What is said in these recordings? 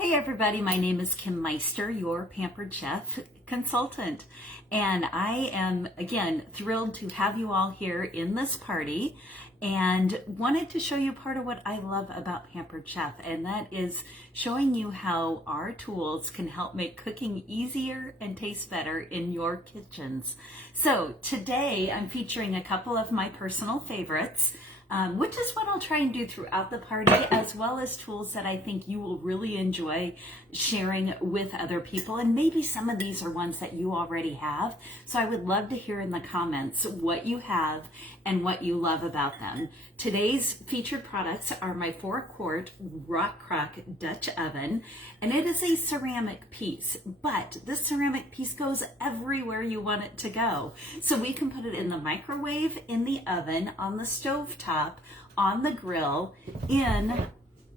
Hey everybody, my name is Kim Meister, your Pampered Chef consultant. And I am, again, thrilled to have you all here in this party and wanted to show you part of what I love about Pampered Chef, and that is showing you how our tools can help make cooking easier and taste better in your kitchens. So today I'm featuring a couple of my personal favorites. Which is what I'll try and do throughout the party, as well as tools that I think you will really enjoy sharing with other people. And maybe some of these are ones that you already have. So I would love to hear in the comments what you have and what you love about them. Today's featured products are my 4-quart Rockcrok Dutch oven, and it is a ceramic piece, but this ceramic piece goes everywhere you want it to go. So we can put it in the microwave, in the oven, on the stove top, on the grill, in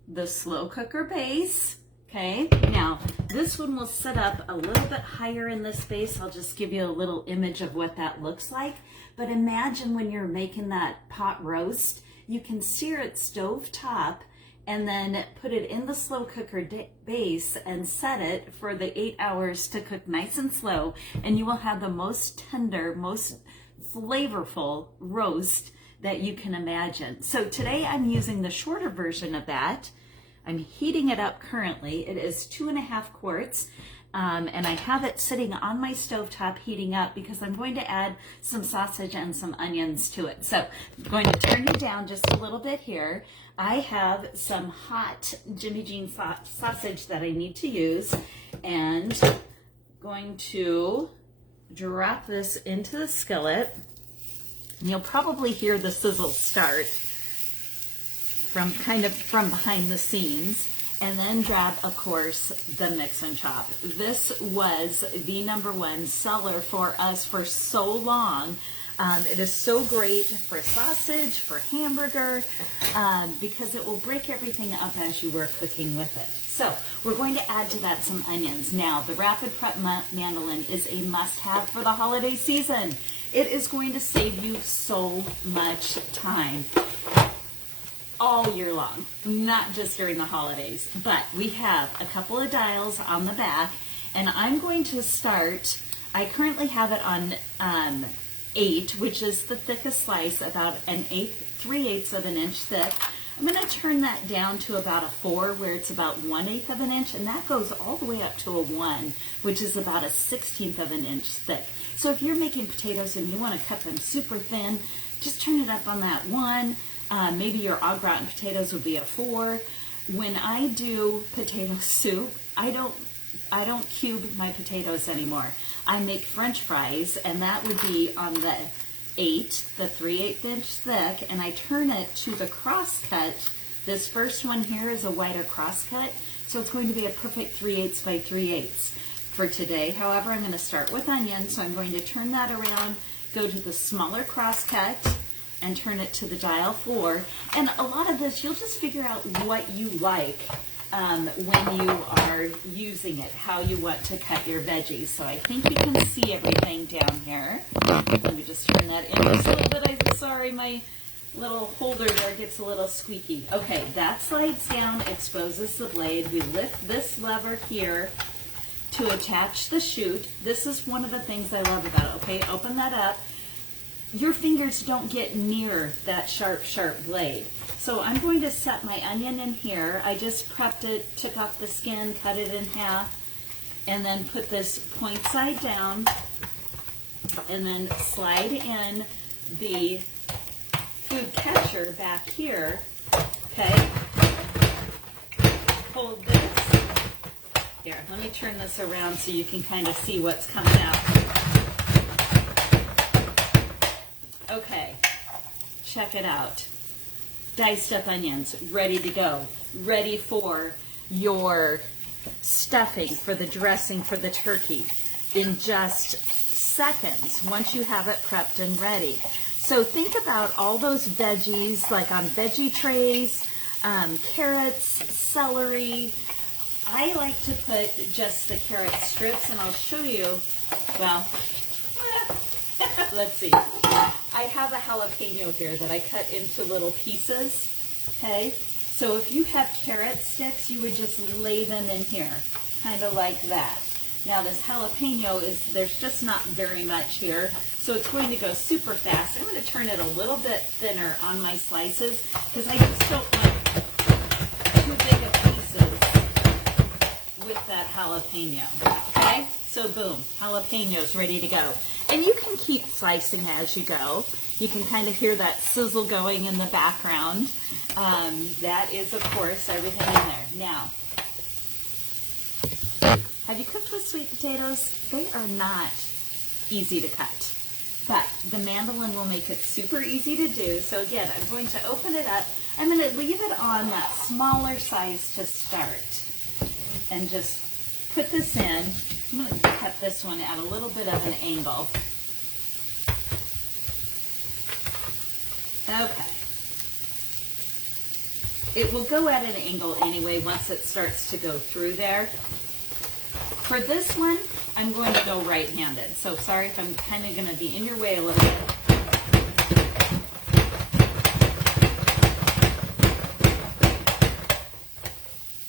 the slow cooker base. Okay, now this one will set up a little bit higher in this base. I'll just give you a little image of what that looks like. But imagine when you're making that pot roast, you can sear it stove top and then put it in the slow cooker base and set it for the 8 hours to cook nice and slow, and you will have the most tender, most flavorful roast that you can imagine. So today I'm using the shorter version of that. I'm heating it up currently. It is 2.5 quarts. And I have it sitting on my stovetop heating up because I'm going to add some sausage and some onions to it. So I'm going to turn you down just a little bit here. I have some hot Jimmy Jean sausage that I need to use, and going to drop this into the skillet. And you'll probably hear the sizzle start from behind the scenes. And then grab, of course, the mix and chop. This was the #1 seller for us for so long. It is so great for sausage, for hamburger, because it will break everything up as you were cooking with it. So we're going to add to that some onions. Now, the Rapid Prep Mandoline is a must-have for the holiday season. It is going to save you so much time all year long, not just during the holidays. But we have a couple of dials on the back, and I'm going to start, I currently have it on 8, which is the thickest slice, about 3/8 of an inch thick. I'm going to turn that down to about a 4, where it's about 1/8 of an inch, and that goes all the way up to a 1, which is about a 1/16 of an inch thick. So if you're making potatoes and you want to cut them super thin, just turn it up on that 1. Maybe your au gratin potatoes would be a 4. When I do potato soup, I don't cube my potatoes anymore. I make French fries, and that would be on the 8, the 3/8 inch thick, and I turn it to the cross cut. This first one here is a wider cross cut, so it's going to be a perfect 3/8 by 3/8 for today. However, I'm going to start with onions, so I'm going to turn that around, go to the smaller cross cut, and turn it to the dial 4. And a lot of this, you'll just figure out what you like when you are using it, how you want to cut your veggies. So I think you can see everything down here. Let me just turn that in just a little bit. I'm sorry, my little holder there gets a little squeaky. Okay, that slides down, exposes the blade. We lift this lever here to attach the chute. This is one of the things I love about it. Okay, open that up. Your fingers don't get near that sharp blade. So I'm going to set my onion in here. I just prepped it, took off the skin, cut it in half, and then put this point side down, and then slide in the food catcher back here. Okay, hold this. Here, let me turn this around so you can kind of see what's coming out. Okay, check it out. Diced up onions, ready to go. Ready for your stuffing, for the dressing, for the turkey in just seconds once you have it prepped and ready. So think about all those veggies, like on veggie trays, carrots, celery. I like to put just the carrot strips, and I'll show you, well, let's see. I have a jalapeno here that I cut into little pieces, okay? So if you have carrot sticks, you would just lay them in here, kind of like that. Now this jalapeno there's just not very much here, so it's going to go super fast. I'm going to turn it a little bit thinner on my slices because I just don't want too big of pieces with that jalapeno. Okay, so boom, jalapeno's ready to go. And you can keep slicing as you go. You can kind of hear that sizzle going in the background. That is, of course, everything in there. Now, have you cooked with sweet potatoes? They are not easy to cut, but the Mandoline will make it super easy to do. So again, I'm going to open it up. I'm going to leave it on that smaller size to start and just put this in. I'm going to cut this one at a little bit of an angle. Okay. It will go at an angle anyway once it starts to go through there. For this one, I'm going to go right-handed. So sorry if I'm kind of going to be in your way a little bit.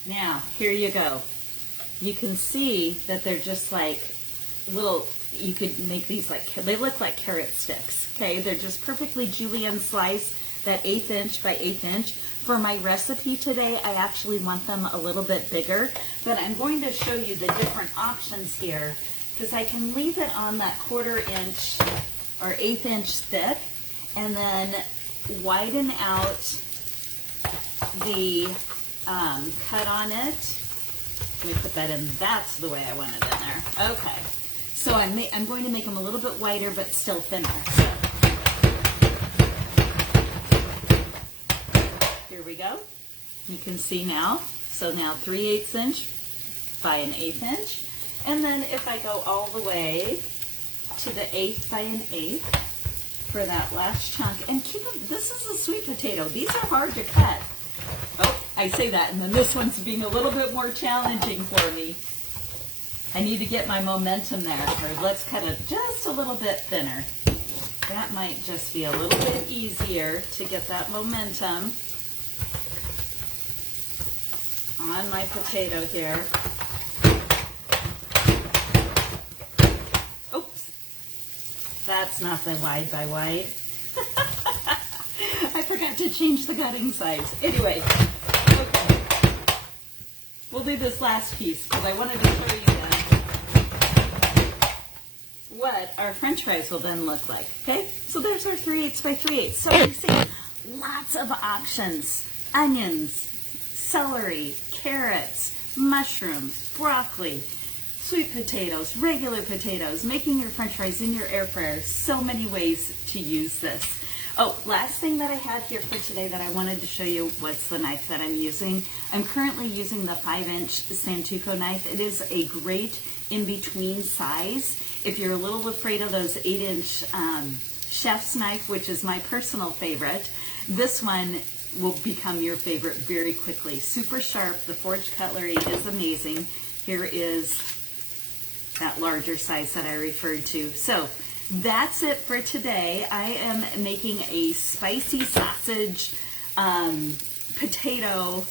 Now, here you go. You can see that they're just like little, you could make these like, they look like carrot sticks, okay? They're just perfectly julienne sliced, that 1/8 inch by 1/8 inch. For my recipe today, I actually want them a little bit bigger, but I'm going to show you the different options here because I can leave it on that 1/4 inch or 1/8 inch thick and then widen out the cut on it. Let me put that in. That's the way I want it in there. Okay. So I'm going to make them a little bit wider but still thinner. So here we go. You can see now. So now 3/8 inch by an 1/8 inch. And then if I go all the way to the 1/8 by an 1/8 for that last chunk. And keep them, this is a sweet potato. These are hard to cut. Oh, I say that, and then this one's being a little bit more challenging for me. I need to get my momentum there. Or let's cut it just a little bit thinner. That might just be a little bit easier to get that momentum on my potato here. Oops. That's not the wide by wide. I forgot to change the gutting size. Anyway, okay. We'll do this last piece because I wanted to show you that what our French fries will then look like. Okay, so there's our 3/8 by 3/8. So you see lots of options: onions, celery, carrots, mushrooms, broccoli, sweet potatoes, regular potatoes, making your French fries in your air fryer. So many ways to use this. Oh, last thing that I had here for today that I wanted to show you was the knife that I'm using. I'm currently using the 5-inch Santoku knife. It is a great in-between size. If you're a little afraid of those 8-inch chef's knife, which is my personal favorite, this one will become your favorite very quickly. Super sharp. The forged cutlery is amazing. Here is that larger size that I referred to. So that's it for today. I am making a spicy sausage potato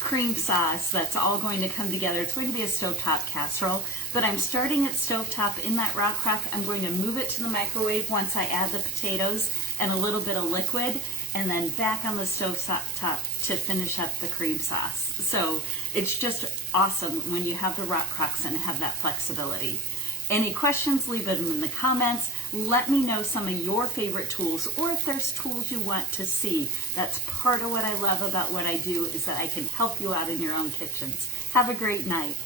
cream sauce that's all going to come together. It's going to be a stovetop casserole, but I'm starting at stovetop in that Rockcrok. I'm going to move it to the microwave once I add the potatoes and a little bit of liquid, and then back on the stovetop to finish up the cream sauce. So it's just awesome when you have the Rockcroks and have that flexibility. Any questions, leave them in the comments. Let me know some of your favorite tools, or if there's tools you want to see. That's part of what I love about what I do, is that I can help you out in your own kitchens. Have a great night.